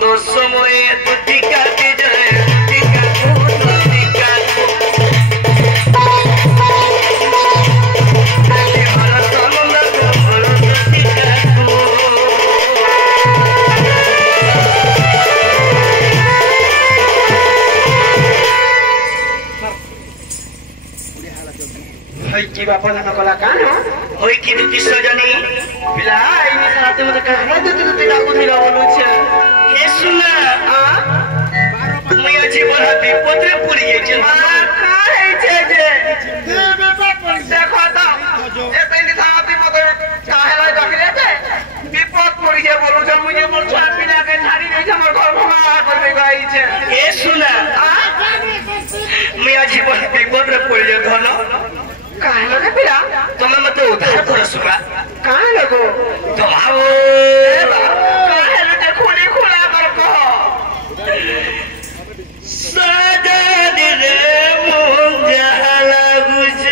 तो समय तो टीका दे जाए टीका को टीका अरे भारत आनंद भारत टीका को हई की बापा ना कला कान होई की तू किस जनी पिला इनी साथे मत कहला दे तू पिला को मिला बोलू छे ए सुना मैं जीवन हाथी पोतरे पुरी छे का है छे जे दे बेटा पर देखो ता ए तैनी साथी मत काहेला डकले छे विपद पुरी छे बोलू छे मुझे मोर छा पिला के झाड़ी दे छे मोर घर भमा कर दे गई छे ए सुना मैं जीवन हाथी पोतरे पुरी धन काहे लगे पिला तुम्हें मत उधार कर सुना काहे लगो तो आओ काहे लगे खुली खुला कर कहो सदा रे मन जहाला गुज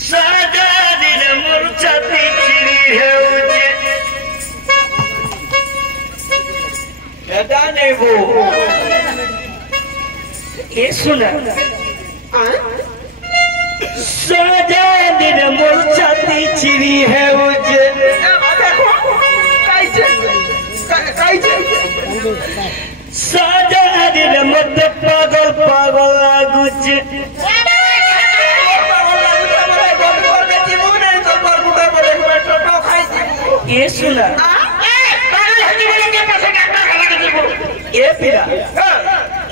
सदा रे मोर छाती चिड़ी हेउजे एदा नहीं वो ये सुना सदा दिन मोर छाती चिड़ी है उजे देखो कैसे सदा दिन मत पागल पागल लागुज ये सुना ये पिरा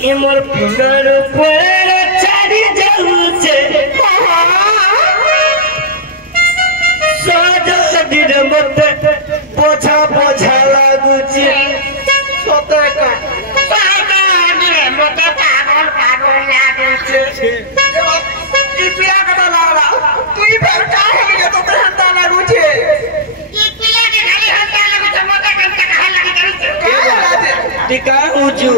ये मोर फिंगर पर चढ़ी जाउछे सदा दिन मत पोछा पोछा लागुछे सते का सदा दिन मत पागल पागल लागुछे ई पिया कता लागला तू ई फेर काहे लगे तो हंता लागुछे ई पिया के खाली हंता लागुछे मत कंता काहे लगे करी टिका उजू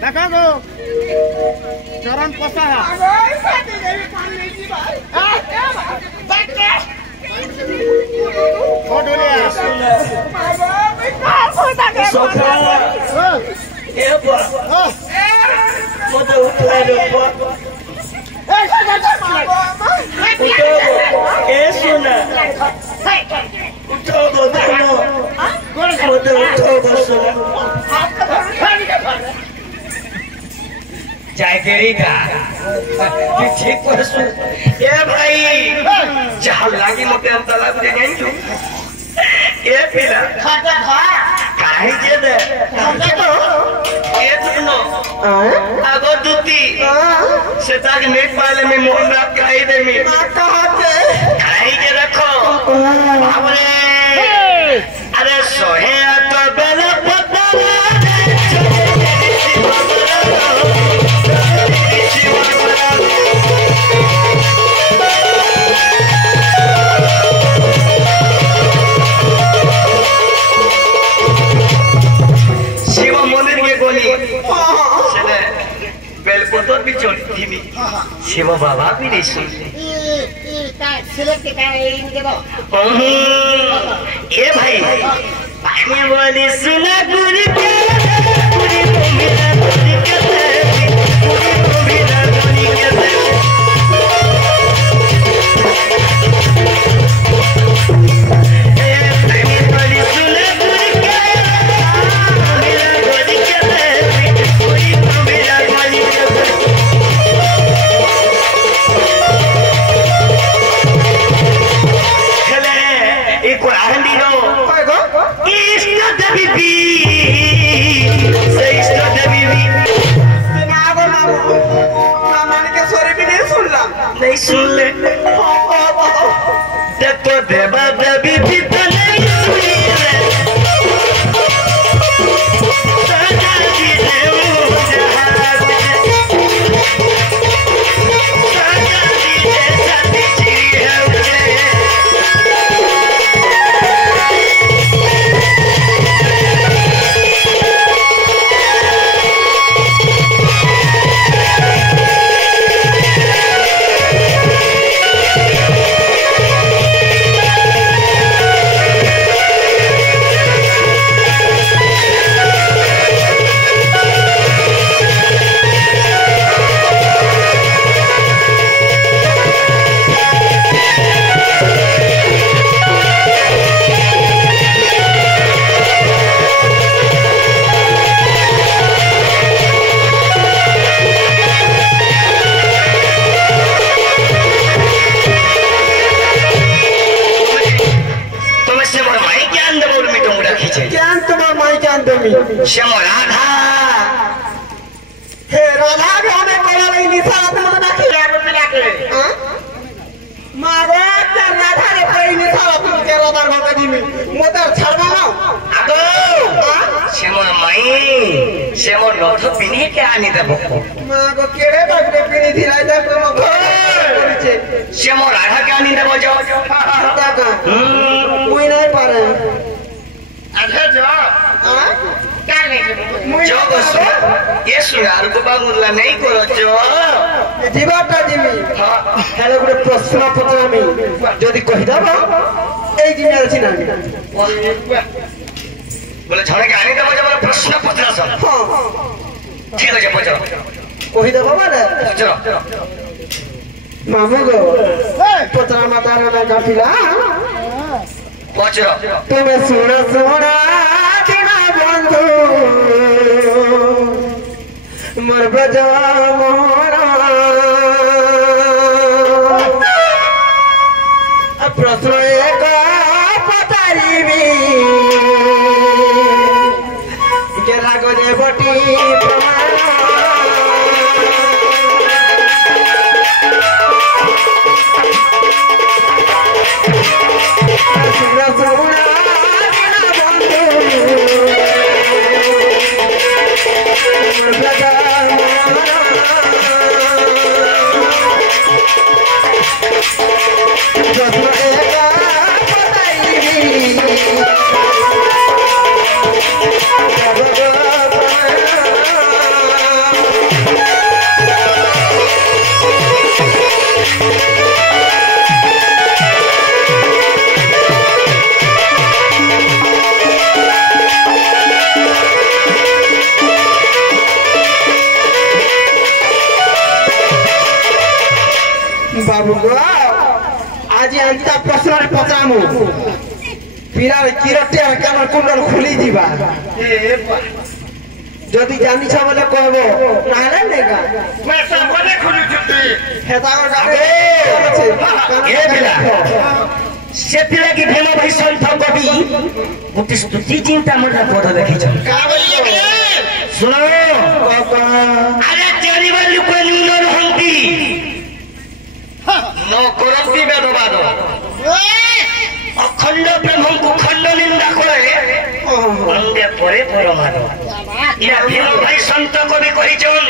देखा गो चरण पसा उठो चाय केरी का ठीक परसु ए भाई जहां लागी मोटे हम तालाब दे नहीं छु ए पिला खाता खा काहे जे दे ए सुनो आगो दुती से ताक नेट पाले में मोहन रात खाई दे मी कहते खाई के रखो बाबरे अरे सोहे तो बेला पता शिव मंदिर के गोली बेलपत्र भी चढ़ती थी शिव बाबा भी नहीं सुनते ए भाई पानी बोली सुना गुरु के पूरी मेरा गुरु के पूरी मेरा गुरु के नहीं सुन ले देखो देवा देवी भी तो नहीं सुनी रे सजा दी दे मुझे सजा दी दे साथी चिड़ी है मुझे श्यामो राधा हे राधा भी हमें कोला नहीं निशा तो मत ना खिला मिला के हां मारे ते राधा रे कोई निशा तो के राधा भगती में मोटर छड़वा ना आगो श्यामो माई श्यामो नथ पिनी के आनी देबो मां को केड़े बाटे पिनी दिलाई दे को श्यामो राधा के आनी देबो जो दादा का कोई नहीं पारे अच्छा जो हां जो बसो ये सुनार को बांगुला नहीं करो जो जीवाटा जिमी हां हेले गुटे प्रश्न पचामी जदी कहि दबो एई जिमी अछि ना बोले झड़े के आनी दबो जब प्रश्न पचास हां ठीक है पचो कहि दबो माने चलो मामू गो पचरा माता रे गाफिला पचो तुम्हें सुना सुना दिना बंधु मोर बजा मोरा प्रश्न एक पतारिबी के लागो जे बटी प्रमाण सुना सुना बाबू को आज अंत प्रश्न पचामु पीरार किरटे कमर कुंडल खुली जीवा যদি জানিছ বলে কইব নালে নেগা मैं सबने खुली छुट्टी হেতাগর গাবে ए बिला सेतिला की भीम भाई संत कवि गोटे स्तुति चिंता मोर पद देखिछ का बोलिए सुनो अरे तेरी वाली को न्यूनर हंती नो करंती वेदवाद अखंड ब्रह्म को खंड निंदा करे अंगे परे परमाद या भीम भाई संत कवि कहिछन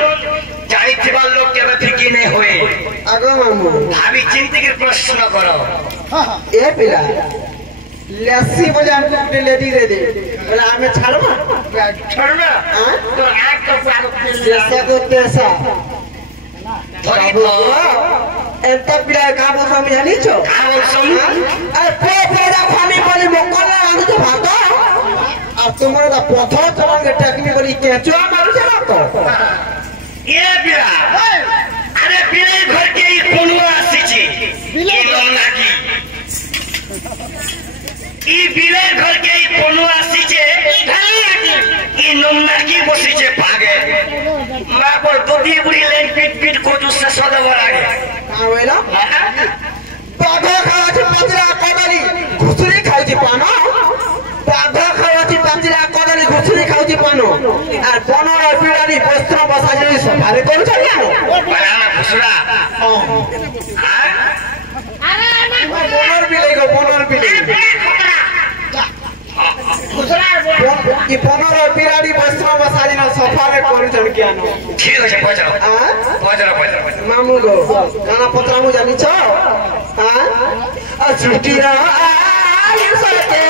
जानिथिबा लोक केबे फिकी नै होए आगो मामू भाभी चिंती के प्रश्न करो ए पिला लस्सी बजा के लेडी दे दे बोला हमें छाड़मा छोड़ना हां तो आग का पारो जैसा तो तैसा थोड़ी तो एंता पिला का बोल समझानी छो आओ सुन अरे पोड़ा खानी पड़ी मोकला आनी तो भातो अब तुम्हारे दा पथर चला के टेक्निकली केचो मारू चला तो ये बिरा अरे बिरे घर के ई कोनुआ आसीची ई नमना की ई बिरे घर के ई कोनुआ आसीचे ई नमना की बसीचे भागे मां पर दुधी बुढ़ी लेन पीट पीट को दुससे सदवर आगे का होइला बाधा खावाची पातरा कदली घुसरी खाऊची पानो बाधा खावाची पातरा कदली घुसरी खाऊची पानो আর বনর পিড়ানি বস্ত্র বসাজে সফারে করছ না बना घुसरा বনর পিড়াই গো বনর পিড়াই কি বনর পিড়ানি বস্ত্র বসাজে সফারে করছ কেন ठीक है पहुंचो হ্যাঁ पहुंचो मामू गो काना पत्रा मु जानी छ हां आ छुटिया आयु सते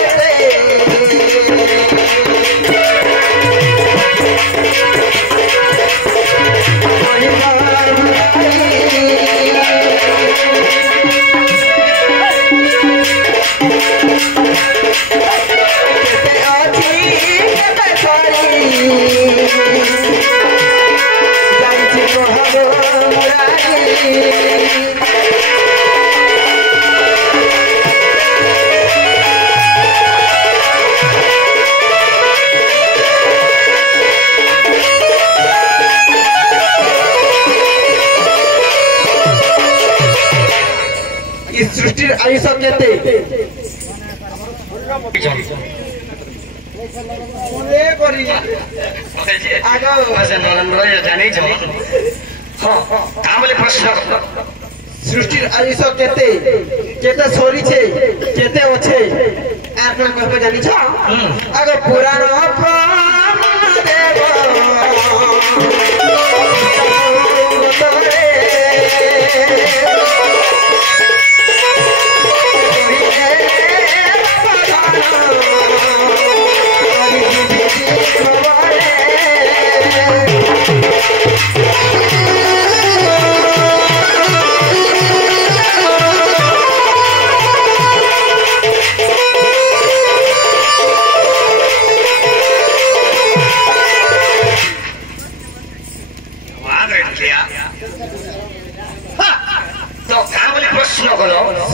सृष्टिर आयुष केते मने करी आगो अच्छा नरेंद्र ये जानी छ हां कामले प्रश्न सृष्टिर आयुष केते केते छोरी छे केते ओछे आपना कहबे जानी छ आगो पुराण देव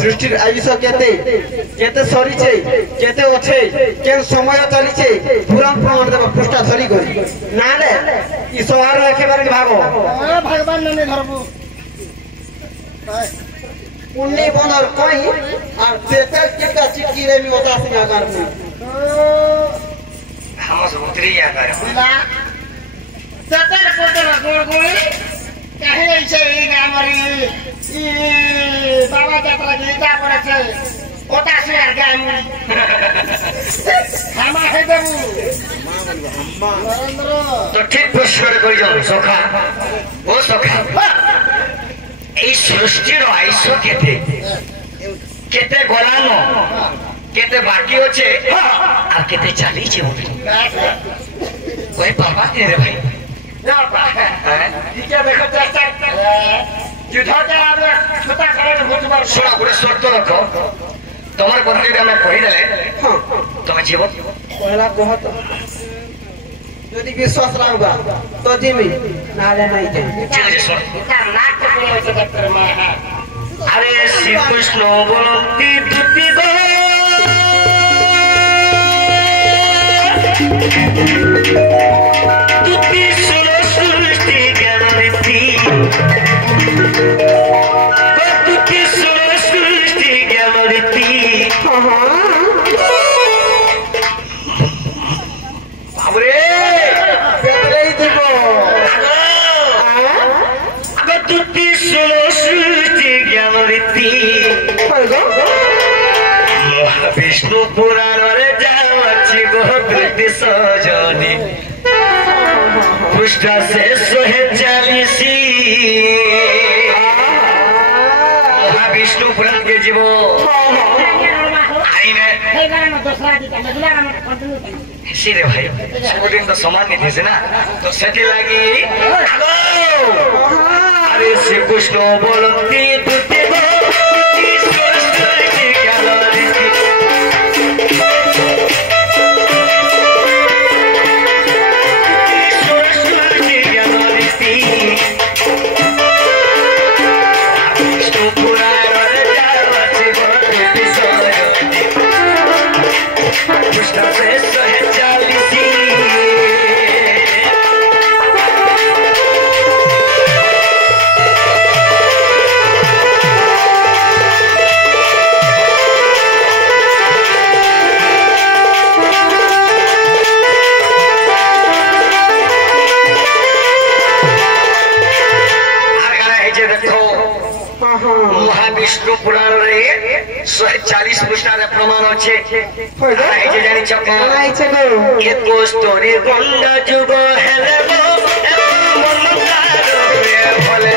सृष्टिर आयुष केते केते सरी छे केते ओछे केन समय चली छे पुराण प्रमाण देबा पृष्ठा धरी करी ना रे ई सवार लेखे बारे भागो भगवान ने धरबो पुण्य बनर कोई और तेते केता चिट्ठी रे मी ओता से आकार में हम उतरी या करे सतर पोतर गोड़ काहे ऐसे ई गामरी ई बाबा जात्रा गीता पड़े छे ओता से यार गामरी हामा है देबू नरेंद्र तो ठीक प्रश्न करि जाओ सखा ओ सखा এই সৃষ্টির আইস কেতে কেতে গলানো কেতে বাকি আছে আর কেতে চালিছে কই বাবা রে ভাই না বাবা ঠিক আছে দেখো চেষ্টা যুদ্ধটা আমরা ছোটা করে বুঝবা শোনা করে শর্ত রাখো তোমার কথা যদি আমরা কই দেলে তুমি জীবন पहला कहत যদি বিশ্বাস রাখবা তো জিমি নালে নাই দে ঠিক আছে শোন আরে শ্রীকৃষ্ণ বলন্তি দুতি গো तुती सुनो सृष्टि ज्ञानरिति तुती सुनो सृष्टि ज्ञानरिति बाबरे बेतले दिबो अगर तुती सुनो सृष्टि ज्ञानरिति विष्णु पुराण रे जावछि गोहृति सजनी पृष्ठ से 140 महाविष्णु पुराण के जीवो आई में सीधे भाई स्कूलिंग तो समान नहीं थी ना तो सेठी लगी अरे श्री कृष्ण बोलती तुती महाविष्णु पुराण रे 140 पृष्ठार प्रमाण अच्छे जानी छक एको स्टोरी गंगा जुग हेलेबो भले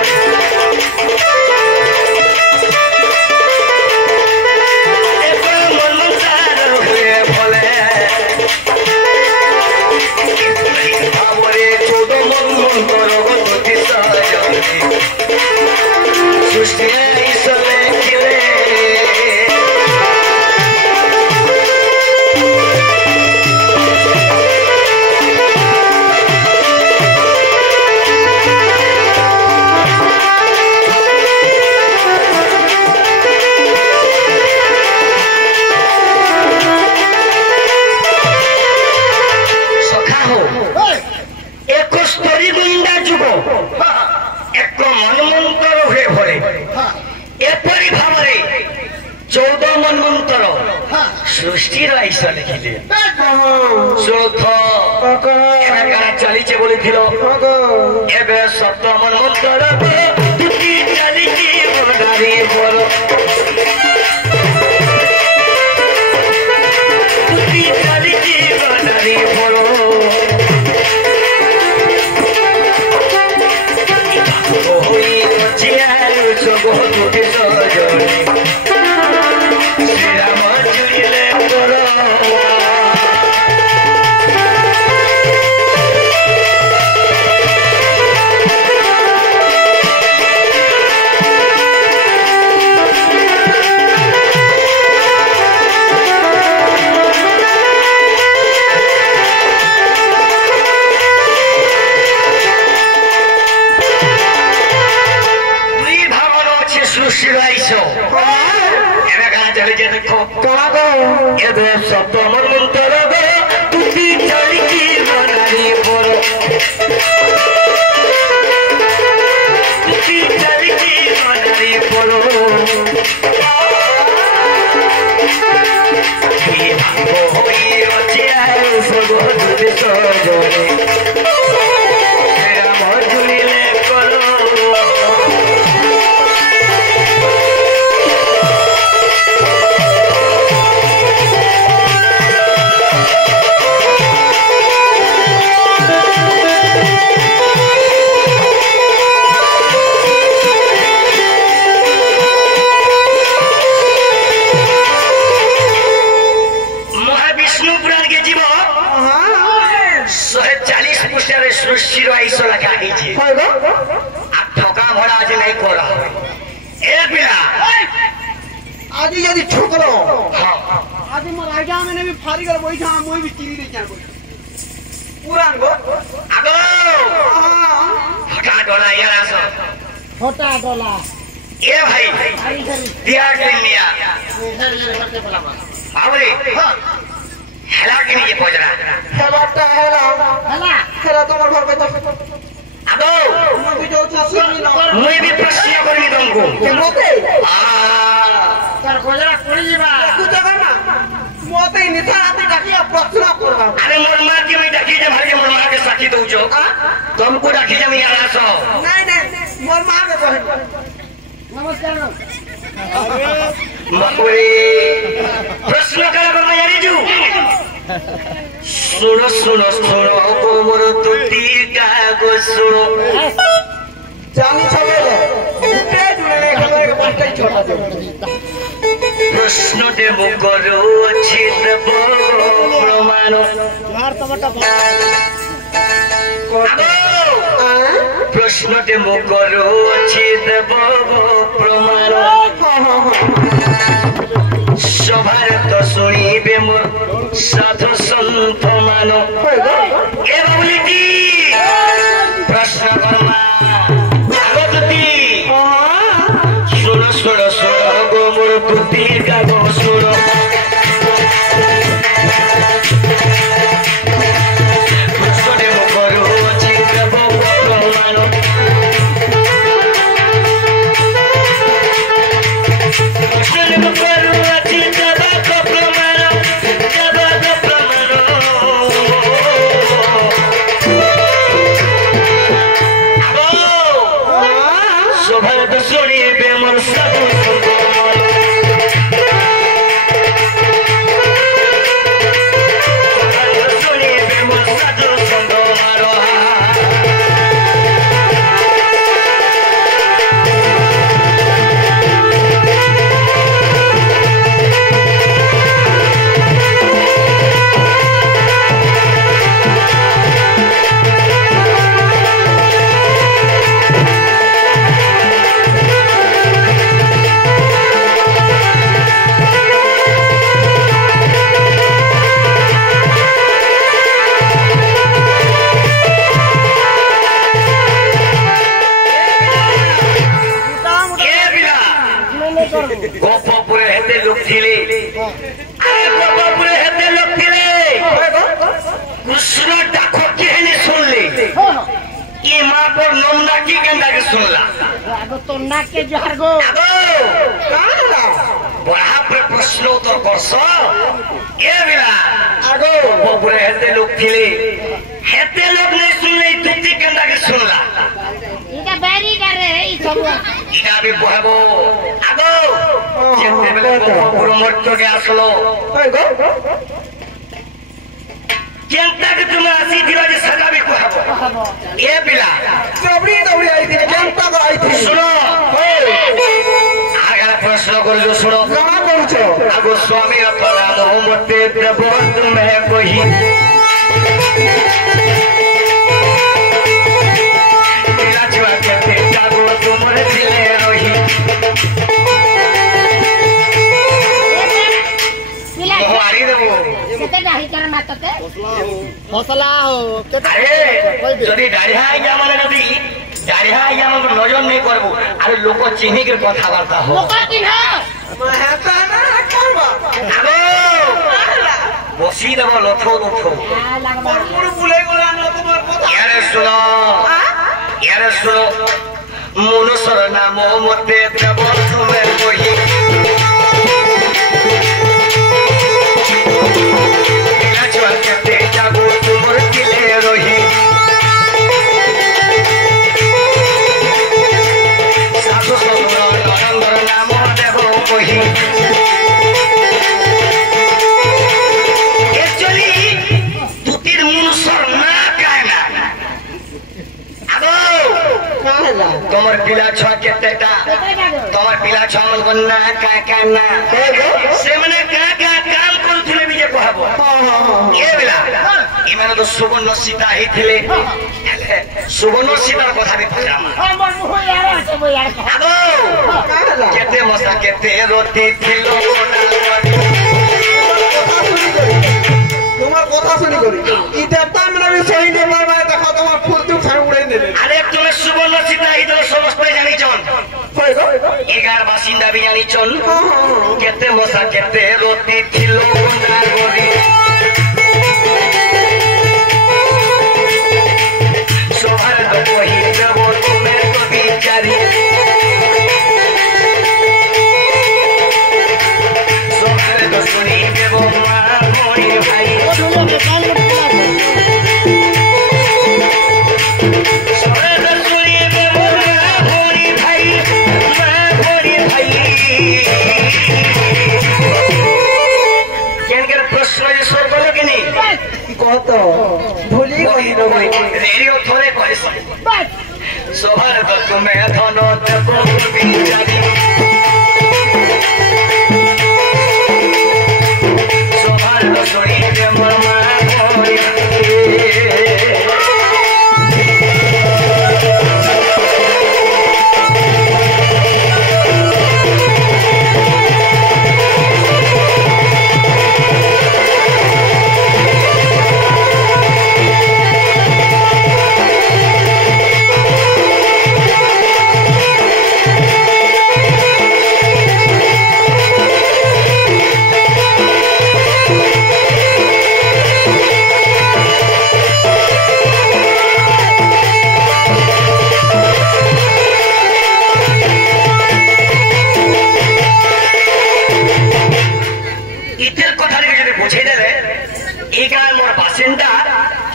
सृष्टि राइसा लिखिले सुरथ चलीचे बोली थिलो एबे सप्तम मंत्र तुती चलीची बदारी बोलो तुती चलीची बदारी बोलो ओई चियालु जगो तुती सजनी सप्तम मंत्र तुती चलिकी बनारी बोलो तुती चलिकी बनारी बोलो होई अच्छे आए सब तुती सजनी तेरा मजुरी ले करो सृष्टि आईसो लगा ठका भरा आज नहीं कर आज यदि ठोकलो आज मोर आजा में भी फारी कर बैठा मोई भी चिरी दे क्या पुरान गो आगो हटा डोला यार आसो छोटा डोला ए भाई दिया के लिया इधर करते बोला आवरे हेला कि नहीं ये पजरा हेलाटा हेला ହେଲା हेला तुम्हार घर में तो अबो मैं भी जो सुनी ना मुई भी प्रश्न करी तुमको के मोते ତୋର ଗୋଜରା ପଡି ଯିବା कुछ जगह ना मोते निथा आते डाकी प्रश्न करबा अरे मोर मां की मैं डाकी जे भाई मोर मां के साथी दऊ जो तुमको डाकी जे मैं आला सो नहीं नहीं मोर मां के कहे ନମସ୍କାର मकुरी प्रश्न करा मैं यारी जू सुनो सुनो सुनो को मोर तुती का गो सुनो जानी छबेले उठे जुड़े खबर के बच्चे छोटा दे प्रश्न दे मुकरो अछि देव प्रमाण प्रश्न दे मुकरो अछि देव प्रमाण सभार तो शुणिबे मोर साधु सन्त मान ए बाबुलीटी प्रश्न कर्मा आगतती सुनो सुनो सुनो गो मोर तुती का गो सुनो प्रश्न दे मुकरो अछि देव प्रमाण प्रश्न दे मुकरो अछि देव प्रमाण शोभा शुणिबे मोर साधु सन्त शुणिबे मोर साधु सन्त गोपपुरे हेते लोक थिले अरे गोपपुरे हेते लोक थिले कृष्ण डाको केहनी सुनले ये मां पर नमना की गंदा के सुनला ଆଗ ତୋ ନାକେ ଜହାର ଗो अबो काला बड़ा पर प्रश्न उत्तर करस ए बिना आगो गोपपुरे हेते लोक थिले हेते लोक नहीं सुनले तुती गंदा के सुनला ଇଟା ବାରିଟାରେ ଏଇ ସବୁ इना भी कहबो आगो जेते बेले गोपपुर मर्त के आसलो ओए गो केनता के तुम आसी दिला जे सजा भी कहबो ए बिला दबड़ी दबड़ी आई थी जनता को आई थी सुनो आगला प्रश्न कर जो सुनो कहां करू आगो स्वामी प्रणाम हो मते प्रभु तुम्हें कोही बिला छुआ के बेटा गो तुमरे दिले रही ପିଲା मोहारी देबो କେତେ ଡାହି କର ମାତତେ मसला हो अरे जदी दाढ़िया आइया माने नदी दाढ़िया आइया मन नजर नहीं करबो अरे लोक चिन्ही के कथा वार्ता हो ଲୋକ ଚିହ୍ନ महता ना करबा आगो बसी देबो लथो लथो লাগবা पुरु बुले गोला न तुम्हार पता यारे सुनो मनुष्यर नाम मते देव तुम्हें कोही बिना छुआ के बेटा गो तुमर दिले रही साधु सन्त नरेंद्र नाम देव कोही एक्चुअली तुतिर मनुष्यर ना कायना आगो काला তোমার পিলা ছ কেতেটা তোমার পিলা ছ মন গন্না কা কা না সেমনে কা কা কাম করুଥିଲେ বিজে কহব এ বিলা ইমানে তো সুবর্ণ সীতা হিଥିଲେ হেলে সুবর্ণ সীতার কথা বি পছামা আমার মুহ ইয়ার আছে বই ইয়ার কহ আগো काला কেতে মশা কেতে রতি ছিল তোমার কথা শুনি করি ই দেবতা মানে भी सही नहीं मारबा देखो তোমার ফুল তুই ছাড় উড়াই নেলে আরে তুমি সুবর্ণ সীতা হিতল সমস্ত জানিছন কই গো এগার বাসিন্দা বি জানিছন কেতে মশা কেতে রতি ছিল না গরি रेडियो थोड़े सोहर तो तुम्हें धनो तको बिचारी सोहर तो सुनी के मरमा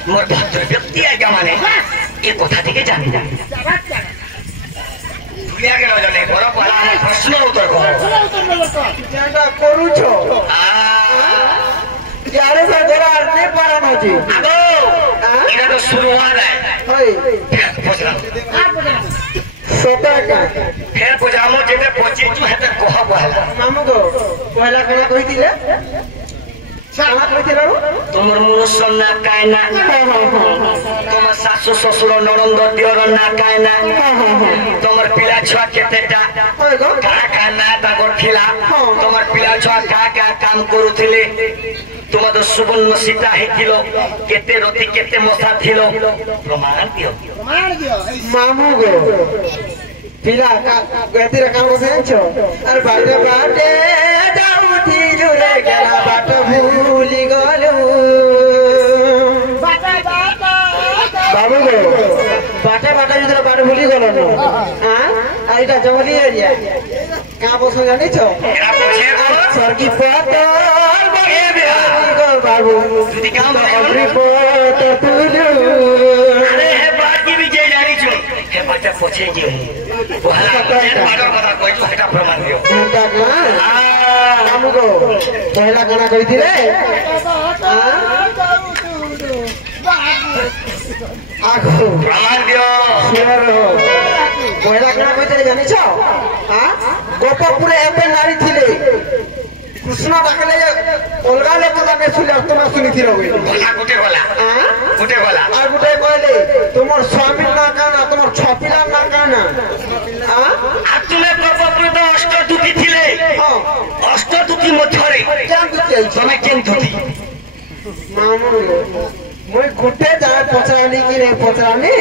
मोर भद्र व्यक्ति आज्ञा माने ये कथा থেকে জানি না ভুলিয়া গেল জানে বড় পালা প্রশ্ন উত্তর যেটা করুছ যারে সাগরা নে পারানো জি আগো এটা তো শুরু হয় না হই বুঝলাম সতকা ফের বুঝামো যেতে পচিছু হেতে কহ পহলা মামু গো পহলা কোনা কইতিলে তোমার মনুষ্য না কায় না তোমার শাশু শ্বশুর ননন্দ দিওর না কায় না তোমার পিলা ছুয়া কেতেটা কারা কায় না তাকর খিলা তোমার পিলা ছুয়া কা কা কাম করুଥିଲେ তোমার সুবর্ণ সীতা হেছিল কেতে রতি কেতে মশা ছিল প্রমাণ দিও মামু গো পিলা গেতির কাম করছেন আর বাড়ে বাড়ে যাউঠিলু রে গেলা বাট ভুলি গলু বাবু গো বাটা বাটা যদি বাট ভুলি গল না হ্যাঁ আর এটা জঙ্গলি এরিয়া কা বসো জানিছ সরকি পতর বগে বিয়া গো বাবু যদি কাম সরকি পতর তুলু আরে হে বাকি বিজে জানিছ হে বাটা পছে যে পহলা কথা কইছো এটা প্রমাণ দিও আমুগো পহলা কানা কইতিলে আগো প্রমাণ দিও শিওর পহলা কানা কইতিলে জানিছ গোপপুরে এবে নারী ছিলে কৃষ্ণ ডাকলে অলগা লোক তাকে শুনে তোমরা শুনিছিল কথা গুটে গলা আর গুটে কইলে তোমার স্বামীর না কানা তোমার ছপিলার না কানা আর তুমি গোপপুরে তো অষ্টদূতি ছিলে অষ্টদূতি মধ্যরে কেন দুটি তুমি কেন দুতি মামু মই গুটে যায় পচরানি কি রে পচরানি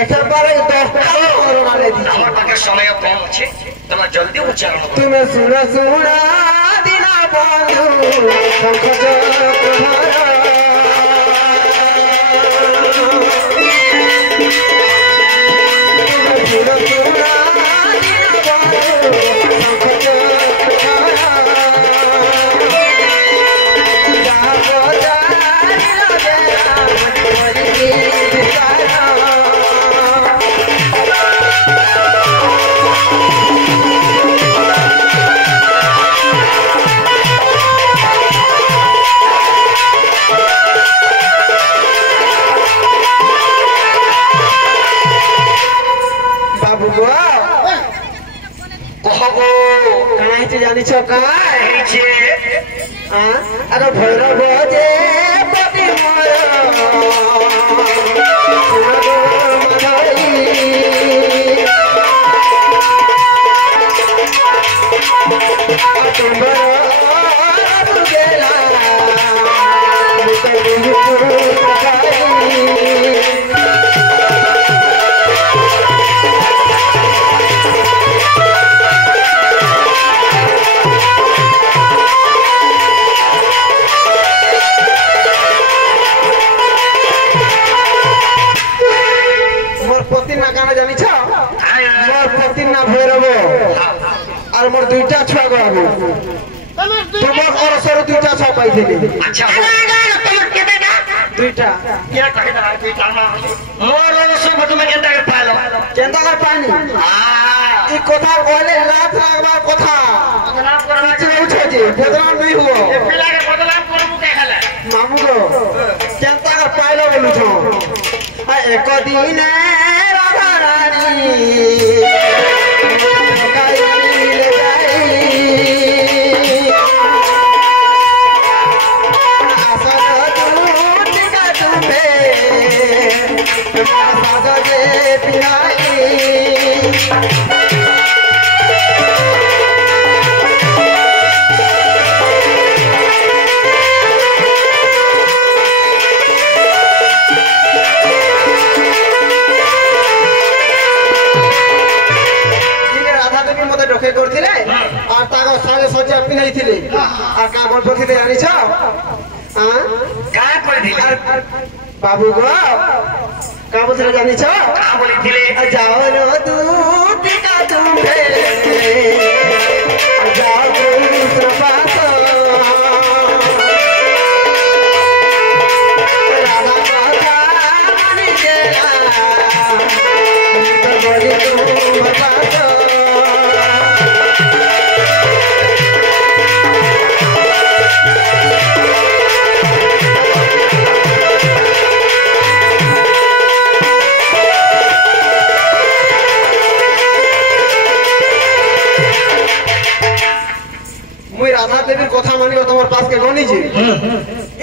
একেবারে 10 টাকা করোনালে দিছি আমার পাকে সময় কম আছে তোমরা জলদি উচ্চারণ করো তুমি শুনা শুনা দিনা বন্ধু শঙ্খ চক্র জানিছ কাছে আর ভৈরব যে পতি আর মোর দুইটা ছুয়া গড়াবো তোমার অরসর দুইটা ছপ পাইছিলি আচ্ছা দুইটা क्या कहे ना कि टांगा मोर सब तुम केंता कर पालो কেনটা কর পানি এই কথা বলে লাখ লাগবার কথা बदनाम करना নিচে উঠে যে বদনাম नहीं हुआ ये पिला के बदनाम करबू के खाला মামু গো কেনটা কর পাইলো বলুছ এক দিন রাধা রানী গাইলে যাই আসল দুটি কাটবে তোমার সাগরে পিনাই রক্ষে করছিলে আর তাকে সাগে সজ্জা পিনাইছিলে আর কা গল্প থেকে জানিছ का कर दिले আর বাবু গো কা বলছিলে জানিছ का बोली दिले যাও রো দুটি কাটুবে যাও সবাস রাধা কথা মানি গেলা তো বলি তুমি বাস মুই রাধা দেবীর কথা মানিও তোমার পাশকে গনিছি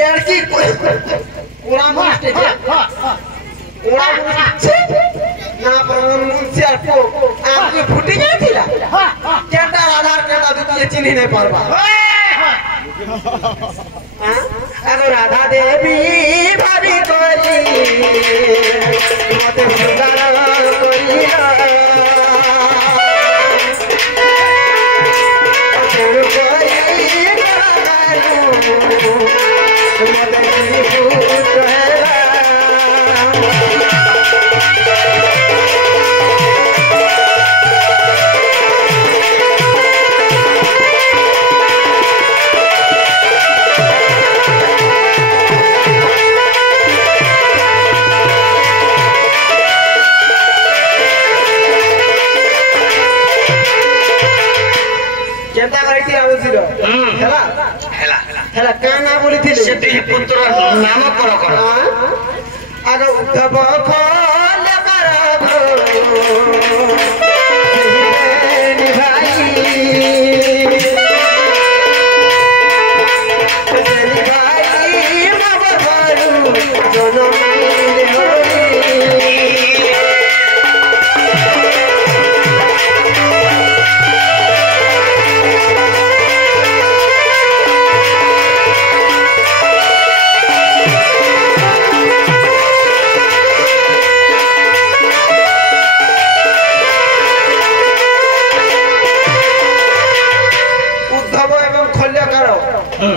এর কি ওরা মাস্টে ওরা মাস্টে না প্রমাণ মুনছি আর পো আমি ফুটি গেছিল কেটা রাধার কেটা দুটিয়ে চিনি নাই পারবা আরে রাধা দেবী ভারি করি মতে সুন্দর করিলা কেনটা করিছিল বলছিল হেলা हेला হেলা কানা বলিছিল सिद्धि पुत्र नाम कर कर আগ উদ্ধব ফল করব নিভাই নিভাই মবরু জনমিলে হই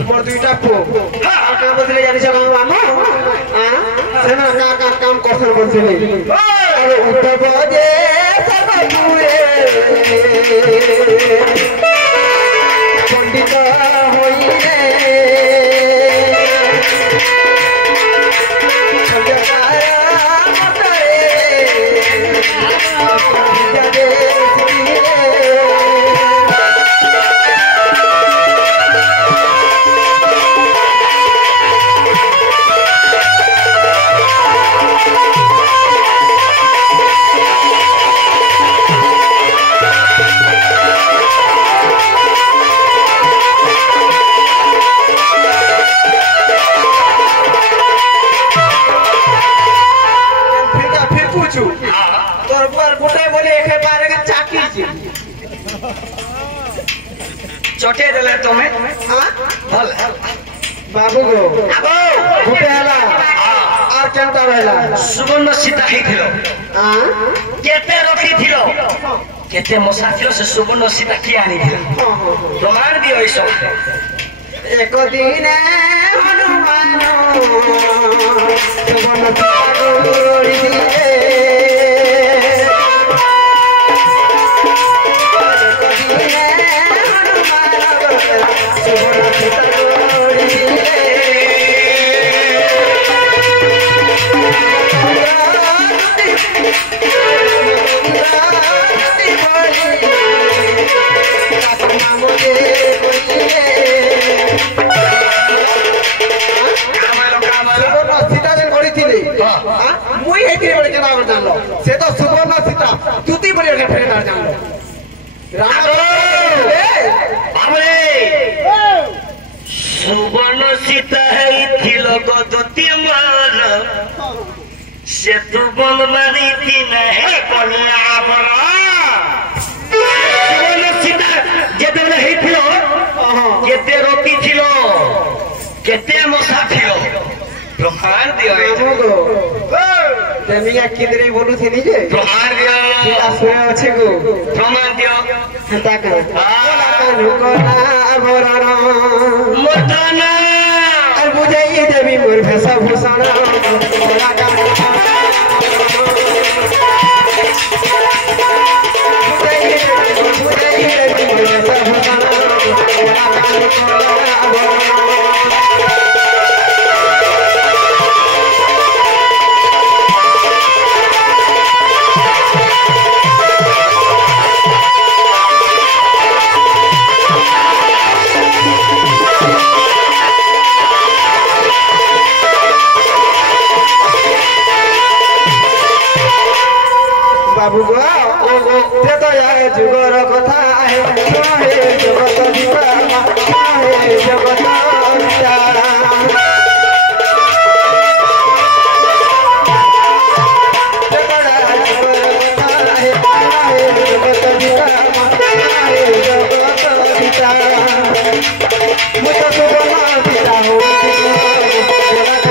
মোর দুইটা পো আর কাম বলছিলে জানিছ মামা সেনা কা কাম করছেন বলছিলে আরে উদ্ধব যে সব পুরে পণ্ডিত হইলে चटे देले तुम्हें भल बाबू गो गोटे हला আর কেনটা হইলা सुवर्ण सीता ही थिलो केते रखी थिलो केते मसा थिलो से सुवर्ण सीता की आनी थिलो प्रमाण दियो ई सब एक दिन हनुमान सुवर्ण सीता गोरी दिए सुवर्ण सीता गोरी दिए কইছিলি হ্যাঁ। মুই হেতি বলে কেনা করে জানলো সে তো সুবর্ণ সীতা তুতি বলে কে ফেরা জানলো বাবরে সুবর্ণ সীতা হইছিল গদতি মার সে তু বল মারিতি না হে কন্যা বর সুবর্ণ সীতা যেতেবেলে হইছিল কেতে রতি ছিল কেতে মশা ছিল প্রমাণ দিও দেমিয়া কিদরে বলুছিলি যে প্রমাণ দিও সীতা শুয়ে আছে গো প্রমাণ দিও হেতা কা কোলা বরণ মতনা আর বুঝাই দেবী মোর ভেষা ভূষণ কোলা কা বুঝাই দেবী মোর ভেষা ভূষণ কোলা কা बाबू गो ते तो यार जुगर कथा है जगत दीपा है जगत तारा ते तो यार जुगर कथा है जगत दीपा है जगत तारा मुझे सुबह पिता हो जगत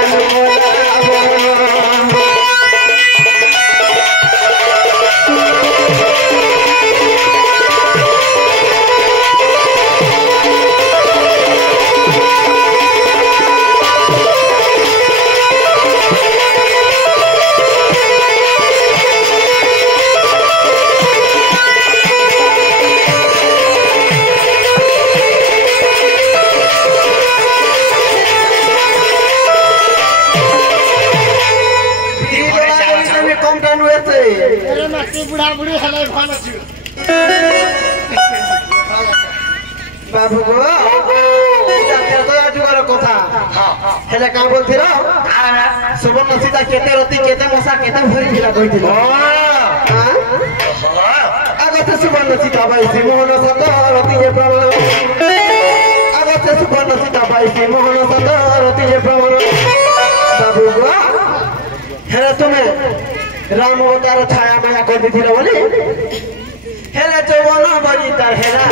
मोला बुढ़ा बुढ़ी हेले भल अछि बाबू गो ते तो जुगर कथा हेले का बोलथिर सुबर्ण सीता केते रति केते मसा केते भरी पिला कहिथिल आगते सुबर्ण सीता बाई से मोहन सत रति जे प्रमाण आगते सुबर्ण सीता बाई से मोहन सत रति जे प्रमाण बाबू गो हेले तुम्हें राम अवतार छाया माया कर दिथिल बोली हेले चौवन बनी तार हेला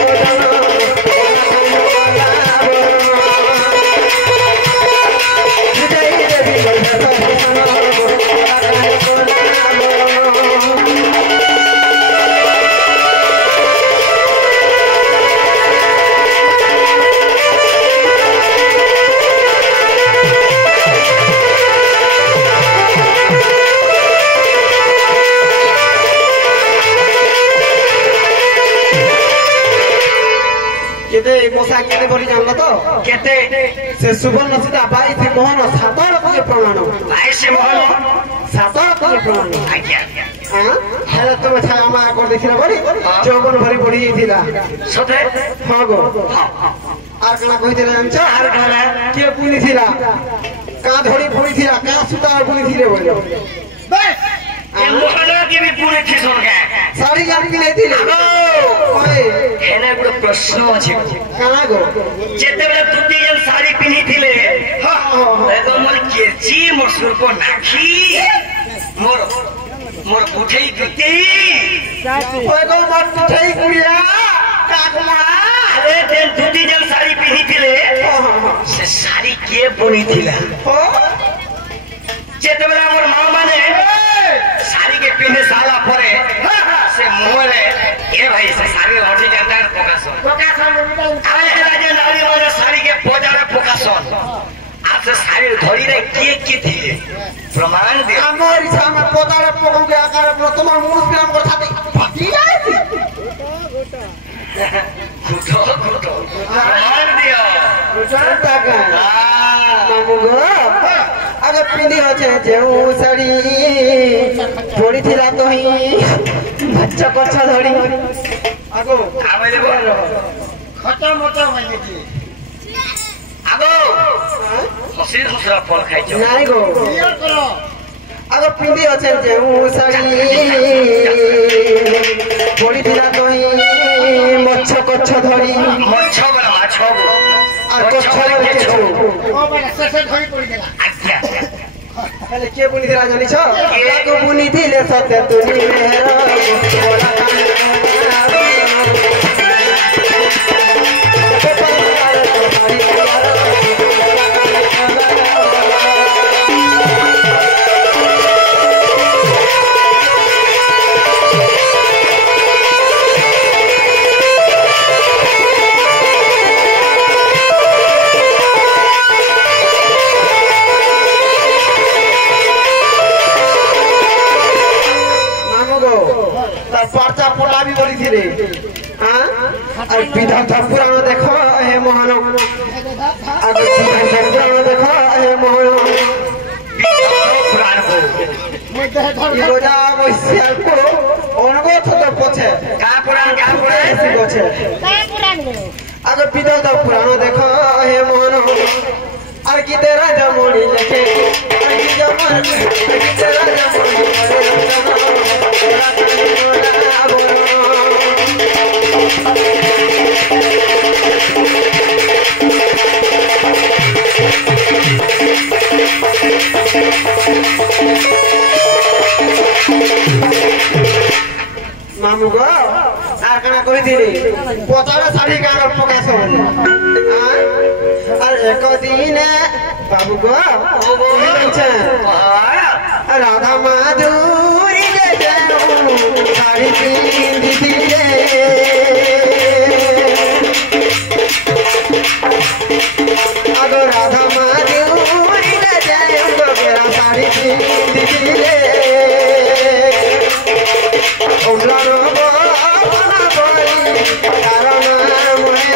केते मोसा केते बोली जानलो तो केते से सुबर्ण सीता बाई थी मोहन सातर के प्रमाण भाई से मोहन सातर के प्रमाण आज्ञा हां हेला तुम छाया मा कर देखिला बोली चौबन भरी पड़ी थिला सते हां गो हां आर कना कहिथिला जानछ आर घरे के पुनी थिला का धोड़ी पुनी थिला का सुता पुनी थिले बोलो बस ए मोहन के भी पूरे थी सुन के साड़ी गाड़ी की नहीं थिले ओए हेने गुड प्रश्न अछि काना गो जेते बेले दुती जन साड़ी पिनी थिले हां तो मोर केची मोर सुर को नाखी मोर मोर उठई दुती ओए गो मत उठई कुड़िया काकमा अरे तेन दुती जन साड़ी पिनी थिले से साड़ी के बुनी थिला हो जेते बेले मोर मां माने साड़ी के पिने साला परे से मोरे ए भाई से साड़ी हटी जाता है पोकासन अरे राजे नारी माने साड़ी के पोजारे पोकासन आज से साड़ी धरी रे के थी प्रमाण दे हमर इच्छा में पोतारे पोकम के आकार में तुम्हार मुंह फिल्म कर थाते फटी जाए थी कुटो कुटो प्रमाण दियो जानता का मामू गो अगर पिंदी होचे जेऊ साड़ी थोड़ी थिला तो ही बच्चा कच्छा धड़ी आगो आवे देखो खटा मोटा होई गेली आगो हसी हसरा फल खाइछ नहीं गो क्लियर करो आग पिंदी अच्छे जे शाड़ी पड़ी थिला तही मच्छ कच्छ धरी मछ बला माछ आ कच्छ के छु ओ बड़ा से धरी पड़ी गेला आज्ञा पहले के बुनी थिला जानि छ के बुनी थिले सते तुनी मेहरा बोला पर्चा पोला भी बोली थी रे हां और विधाता पुराण देखो हे मोहन और विधाता पुराण देखो हे मोहन पुराण को मैं देह धर ये रोजा वैश्य को ओनको तो पछे का पुराण ऐसी गोछे काय पुराण गो अगर विधाता पुराण देखो हे मोहन और की तेरा जमोनी लेके की जमर की तेरा जमोनी मामू गो आर कना कहि दिली पचाड़ा साड़ी का प्रकाश हो और एक दिन बाबू गो राधा माधुरी ले जाऊं साड़ी पिंदी दिले अगर राधा माधुरी ले जाऊं तो मेरा साड़ी पिंदी दिले ओला रो बना बोली कारण मोहे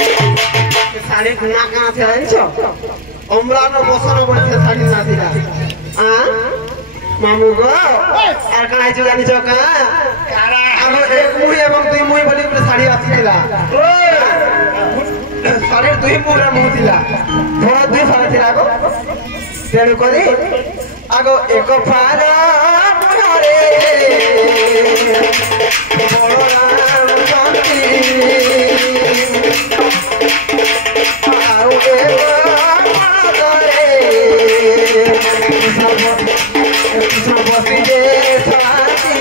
साड़ी ना कहाँ थे आइछो अमरा न बसन बसे साड़ी ना दिला हां मामू गो आर कहाँ आइछो जानि छ का कारा अब एक मुही एवं दुई मुही बोली पुरा साड़ी आसीला साड़ी दुई मुही मुही दिला थोड़ा दुई साड़ी थिला गो तेणु करी आगो एक फार रे बड़ो राम शांति आउ कृष्ण बसी जे शांति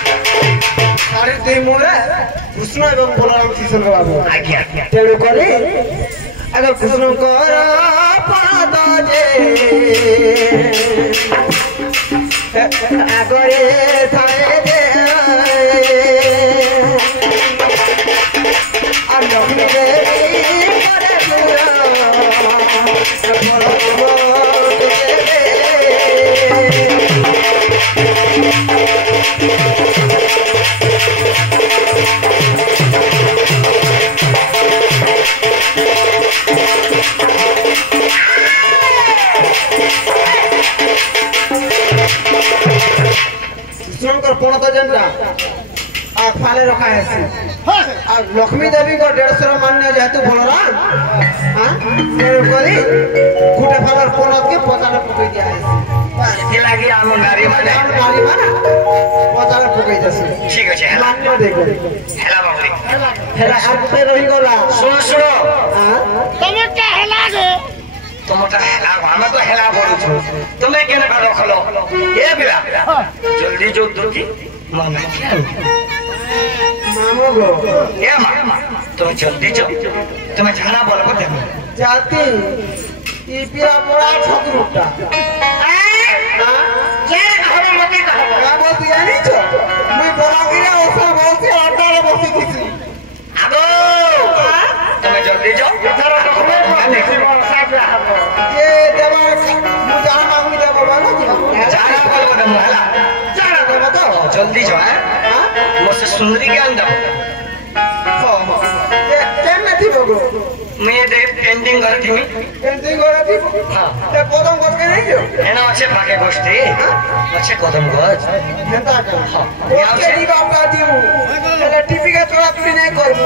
साढ़े दुई मुरे कृष्ण एवं बलराम शिशुर बाबू आज्ञा तेणु करी अगर कृष्णकर पाद जे आगरे थाए दे আর লক্ষ্মী দেবী করে কৃষ্ণঙ্কর পণত যেটা আর ফালে রখা আছে আর লক্ষ্মী দেবী को 150 मान्य जेहेतु बलराम हां तेरे करी गुटे फालर पणत के पचार पकई दिया है से लागी आम नारी माने नारी माना पचार पकई दसे ठीक আছে হেলা मान्य देखो হেলা বাবু हेला আর गुटे रही गला শুনো हां তুমি কে হেলা গে তোমাটা হেলা আমরা তো হেলা বলছো তুমি কেন ভালো খলো এ বিলা জলদি जो দুটি মনে मामो गो ए मा तुम जल्दी जो तुम्हें जाना बोल को देखो जाती ई पिया बड़ा छतरुटा हां যে ঘরে মতে কহ का बोलती जानी छो मुई बोला गिरा ओसा बोलती अड्डा रे बसी थी आगो तुम्हें जल्दी जो ধরো ঘরে দেখো সাজা হবো ये देवा मु जान मांगू देबो बालो जाना बोल को देखो हेला जाना देबो तो जल्दी जो है हां मुझसे सुंदरी ज्ञान दो কেমনে দিব গো মেয়েদের পেন্টিং করে তুমি পেন্টিং করে দিব হ্যাঁ তে কদম করবে নাই তো এনা আছে ফাঁকে গোষ্ঠী আছে কদম গজ হেতা কা হ্যাঁ ওকে দিব আমরা দিব তাহলে টিপিকে তোরা তুই নাই করব